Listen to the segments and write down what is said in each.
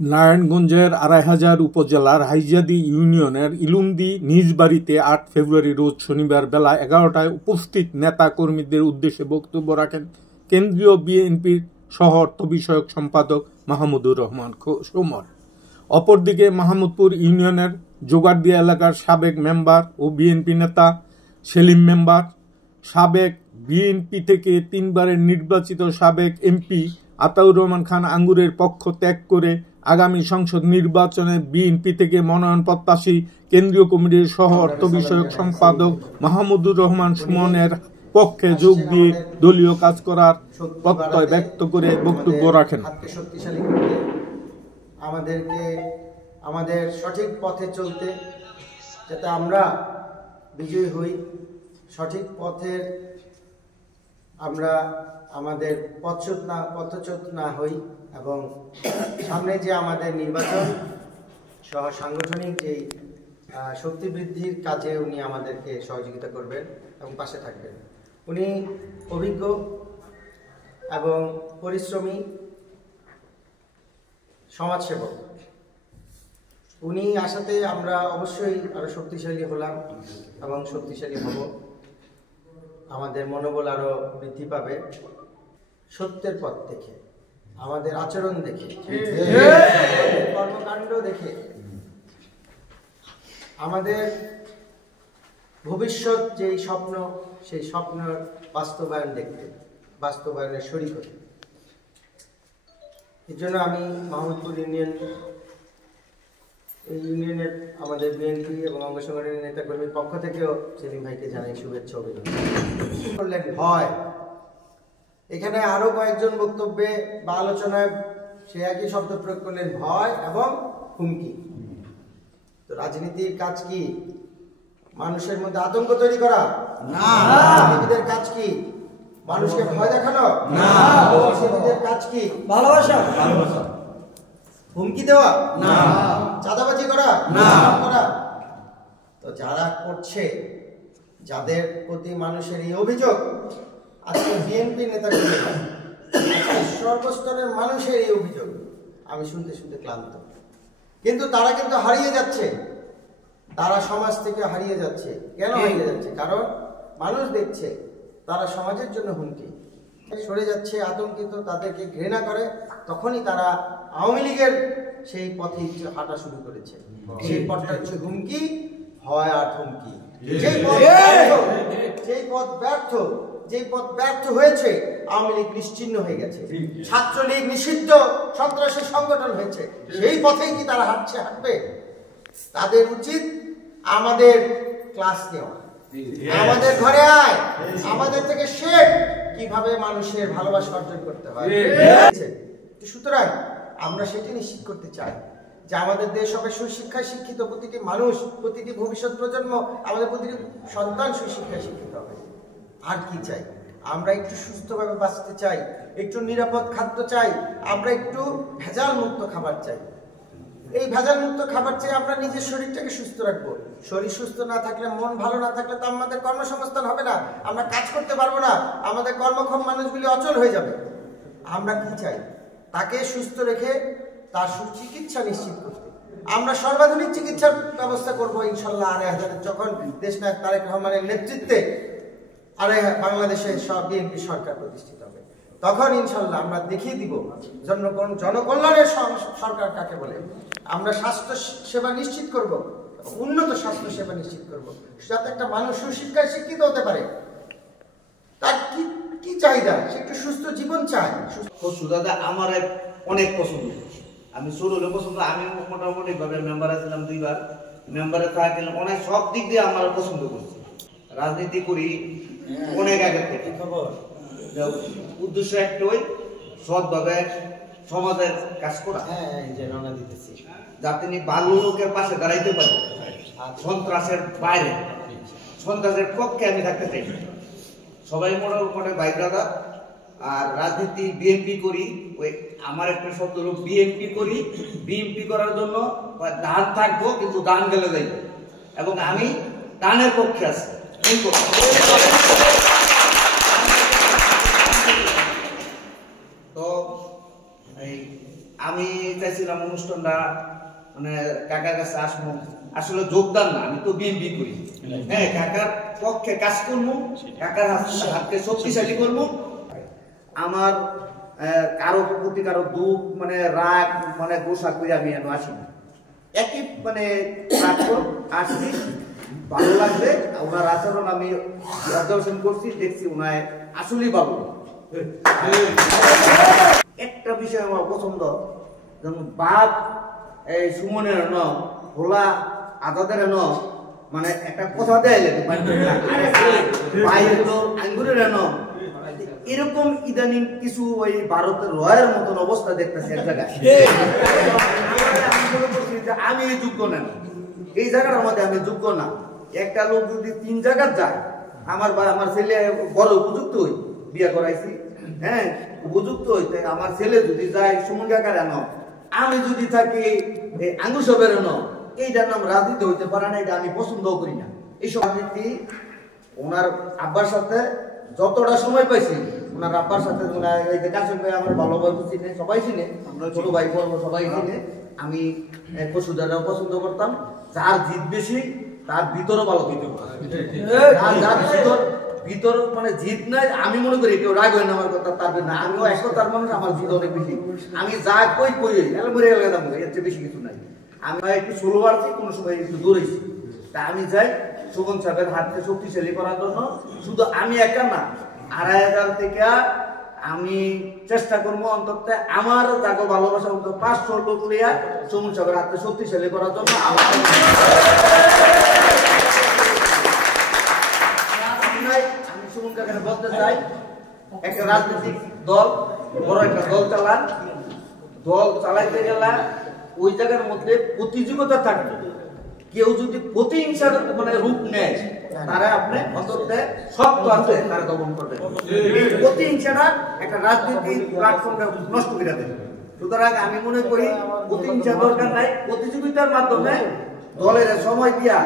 নারায়ণগঞ্জের ২৫০০ উপজেলার হাইজাদি ইউনিয়নের ইলুমদি নিজ বাড়িতে ৮ ফেব্রুয়ারি রোজ শনিবার বেলা ১১টায় উপস্থিত নেতা কর্মীদের উদ্দেশ্যে বক্তব্য রাখেন কেন্দ্রীয় বিএনপির সহ অর্থ বিষয়ক সম্পাদক মাহমুদুর রহমান সুমন। অপরদিকে মাহমুদপুর ইউনিয়নের জোগাড়দিয়া এলাকার সাবেক মেম্বার ও বিএনপি নেতা সেলিম মেম্বার, সাবেক বিএনপি থেকে ৩বারের নির্বাচিত সাবেক এমপি আতাউর রহমান খান আঙ্গুরের পক্ষ ত্যাগ করে আগামী সংসদ নির্বাচনে বিএনপি থেকে মনোনয়ন প্রত্যাশী কেন্দ্রীয় কমিটির সহ অর্থ বিষয়ক সম্পাদক মাহমুদুর রহমান সুমনের পক্ষে যোগ দিয়ে দলীয় কাজ করার প্রত্যয় ব্যক্ত করে বক্তব্য রাখেন। আমাদেরকে আমাদের সঠিক পথে চলতে, যাতে আমরা বিজয়ী হই, সঠিক পথের আমরা আমাদের পথচ্যুত না হই, এবং সামনে যে আমাদের নির্বাচন সহ সাংগঠনিক যেই শক্তি বৃদ্ধির কাজে উনি আমাদেরকে সহযোগিতা করবেন এবং পাশে থাকবেন। উনি অভিজ্ঞ এবং পরিশ্রমী সমাজসেবক। উনি আসাতে আমরা অবশ্যই আরো শক্তিশালী হলাম এবং শক্তিশালী হব। আমাদের মনোবল আরো বৃদ্ধি পাবে সত্যের পথ দেখে, আমাদের আচরণ দেখে, কর্মকাণ্ড দেখে, আমাদের ভবিষ্যৎ যেই স্বপ্ন, সেই স্বপ্নের বাস্তবায়ন দেখতে, বাস্তবায়নের শরীক হতে। এর জন্য আমি মাহমুদপুর ইউনিয়নের আমাদের বিএনপি এবং অঙ্গ সংগঠনের নেতাকর্মীর পক্ষ থেকেও সেলিম ভাইকে জানাই শুভেচ্ছা, অভিনন্দন। বললেন ভয়, এখানে আরো কয়েকজন বক্তব্যে বা আলোচনায় সে একই শব্দ প্রয়োগ করলেন, ভয় এবং হুমকি। তো রাজনীতির কাজ কি? মানুষের মধ্যে আতঙ্ক তৈরি করা না। রাজনীতিদের কাজ কি? মানুষকে ভয় দেখানো না। রাজনীতিদের কাজ কি? ভালোবাসা। হুমকি দেওয়া না। চাঁদাবাজি করা না। তো যারা করছে, যাদের প্রতি মানুষের এই অভিযোগ, আজকে বিএনপি নেতাকর্মী, সর্বস্তরের মানুষের এই অভিযোগ আমি শুনতে শুনতে ক্লান্ত। কিন্তু তারা কিন্তু হারিয়ে যাচ্ছে, তারা সমাজ থেকে হারিয়ে যাচ্ছে। কেন হারিয়ে যাচ্ছে? কারণ মানুষ দেখছে তারা সমাজের জন্য হুমকি, সরে যাচ্ছে, আতঙ্কিত, তাদেরকে ঘৃণা করে। তখনই তারা আওয়ামী লীগের সেই পথে হাঁটা শুরু করেছে। সেই পথটা হচ্ছে হুমকি, ভয় আর হুমকি। যেই পথ ব্যর্থ হয়েছে, আওয়ামী লীগ নিশ্চিহ্ন হয়ে গেছে, ছাত্রলীগ নিষিদ্ধ সন্ত্রাসী সংগঠন হয়েছে, সেই পথেই কি তারা হাঁটবে? তাদের উচিত আমাদের ক্লাস নেওয়া, আমাদের ঘরে আয়, আমাদের থেকে শেখ কিভাবে মানুষের ভালোবাসা অর্জন করতে হয়। সুতরাং আমরা সেটি নিশ্চিত করতে চাই যে আমাদের দেশ হবে সুশিক্ষায় শিক্ষিত, প্রতিটি মানুষ, প্রতিটি ভবিষ্যৎ প্রজন্ম, আমাদের প্রতিটি সন্তান সুশিক্ষায় শিক্ষিত হবে। আর কি চাই? আমরা একটু সুস্থভাবে বাঁচতে চাই, একটু নিরাপদ খাদ্য চাই, আমরা একটু ভেজাল মুক্ত খাবার চাই। এই ভেজাল মুক্ত খাবার চাই, আমরা নিজের শরীরটাকে সুস্থ রাখবো। শরীর সুস্থ না থাকলে, মন ভালো না থাকলে তো আমাদের কর্মসংস্থান হবে না, আমরা কাজ করতে পারবো না, আমাদের কর্মক্ষম মানুষগুলি অচল হয়ে যাবে। আমরা কি চাই? তাকে সুস্থ রেখে তার সুচিকিৎসা নিশ্চিত করতে আমরা সর্বাধুনিক চিকিৎসার ব্যবস্থা করবো ইনশাল্লাহ। ২৫০০ যখন দেশনায়ক তারেক রহমানের নেতৃত্বে বাংলাদেশে বিএনপি সরকার প্রতিষ্ঠিত হবে, তখন ইনশাল্লাহ আমরা দেখিয়ে দিব জনকল্যাণের সরকার কাকে বলে। আমরা স্বাস্থ্য সেবা নিশ্চিত করব, উন্নত স্বাস্থ্য সেবা নিশ্চিত করব, যাতে একটা মানুষ সুশিক্ষায় শিক্ষিত হতে পারে। তার কি চাহিদা? সে একটু সুস্থ জীবন চায়। দাদা আমার অনেক পছন্দ, আমি শুরু হলে পছন্দ। আমি মোটামুটি ভাবে মেম্বার আছিলাম 2বার, মেম্বারে থাকলাম, অনেক সব দিক দিয়ে আমার পছন্দ করছি। রাজনীতি করি অনেক আগে থেকে, উদ্দেশ্য একটাই, সৎভাবে সমাজের কাজ করা, যাতে ভালো লোকের পাশে দাঁড়াইতে পারে, সন্ত্রাসের বাইরে, সন্ত্রাসের পক্ষে আমি থাকতে চাই। সবাই মোটামুটি ভাই ব্রাদার। আর রাজনীতি বিএনপি করি, ওই আমার একটা শব্দ হলো বিএনপি করি। বিএনপি করার জন্য দান থাকবো, কিন্তু দান গেলে যাইব, এবং আমি দানের পক্ষে আছি। তো আমি চাইছিলাম অনুষ্ঠানটা মানে কাকার কাছে আসবো, আসলে যোগদান না, আমি তো বিএনপি করি, হ্যাঁ কাকার পক্ষে কাজ করবো, কাকার হাতকে শক্তিশালী করবো। আমার কারো প্রতি কারো দুঃখ মানে রাগ মানে গোসা করে আমি এনে আসি না, একই মানে আসছি, ভালো লাগবে ওনার আচরণ আমি অবজারভেশন করছি, দেখছি ওনায় আসলেই ভালো। একটা বিষয় আমার পছন্দ, যেমন বাপ এই সুমনের ন ভোলা আদাদের ন মানে একটা কথা দেয় ভাই হলো আঙ্গুরের ন, এরকম ইদানিং কিছু ওই ভারতের রয়ের মতন অবস্থা দেখতেছি এক জায়গায়। আমি মনে করছি যে আমি যোগ্য না, এই জায়গাটার মধ্যে আমি যোগ্য না। একটা লোক যদি 3 জায়গায় যায়, আমার ছেলে বড় উপযুক্ত হই, বিয়ে করাইছি, হ্যাঁ উপযুক্ত হইতে আমার ছেলে যদি যায় সুমন কাকার ন, আমি যদি থাকি আঙ্গুসবের ন, এইটার নাম রাজনীতি হইতে পারে না, এটা আমি পছন্দও করি না। এইসব রাজনীতি ওনার আব্বার সাথে যতটা সময় পাইছি, ওনার আব্বার সাথে কাশেম ভাই আমার ভালো ভাই চিনে, সবাই চিনে, আমরা ছোট ভাই বলবো সবাই চিনে। আমি পশুদারাও পছন্দ করতাম, যার জিত বেশি তার ভিতরও ভালো যার ভিতর মানে জিত নাই, আমি মনে করি কেউ রাগ হয় না আমার কথা তার না, আমিও একতার মানুষ, আমার জিত অনেক বেশি, আমি যা কই মরে গেলে এর চেয়ে বেশি কিছু নাই। আমি একটু স্লো বাড়ছি, কোনো সময় একটু দৌড়েছি, তা আমি যাই শোভন সাহেবের হাতকে শক্তিশালী করার জন্য। শুধু আমি একা না, 2500 থেকে আমি চেষ্টা করবো অন্তত আমার যাকে ভালোবাসা অন্তত 500 লোক লিয়া শোভন সাহেবের হাতকে শক্তিশালী করার জন্য। আমি সুমন কাকাকে বলতে চাই, একটা রাজনৈতিক দল বড় একটা দল চালাইতে গেলে ওই জায়গার মধ্যে প্রতিযোগিতা থাকবে, কেউ যদি প্রতিহিংসার মানে রূপ নেয় তারা আপনি অন্তত শক্ত আছে তারা দমন করবে। প্রতিহিংসাটা একটা রাজনৈতিক প্ল্যাটফর্মটা নষ্ট করে দেবে। সুতরাং আমি মনে করি প্রতিহিংসার দরকার নাই, প্রতিযোগিতার মাধ্যমে দলের সময় দিয়া,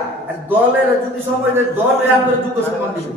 দলের যদি সময় দেয় দল যোগ্য সম্মান দিবে।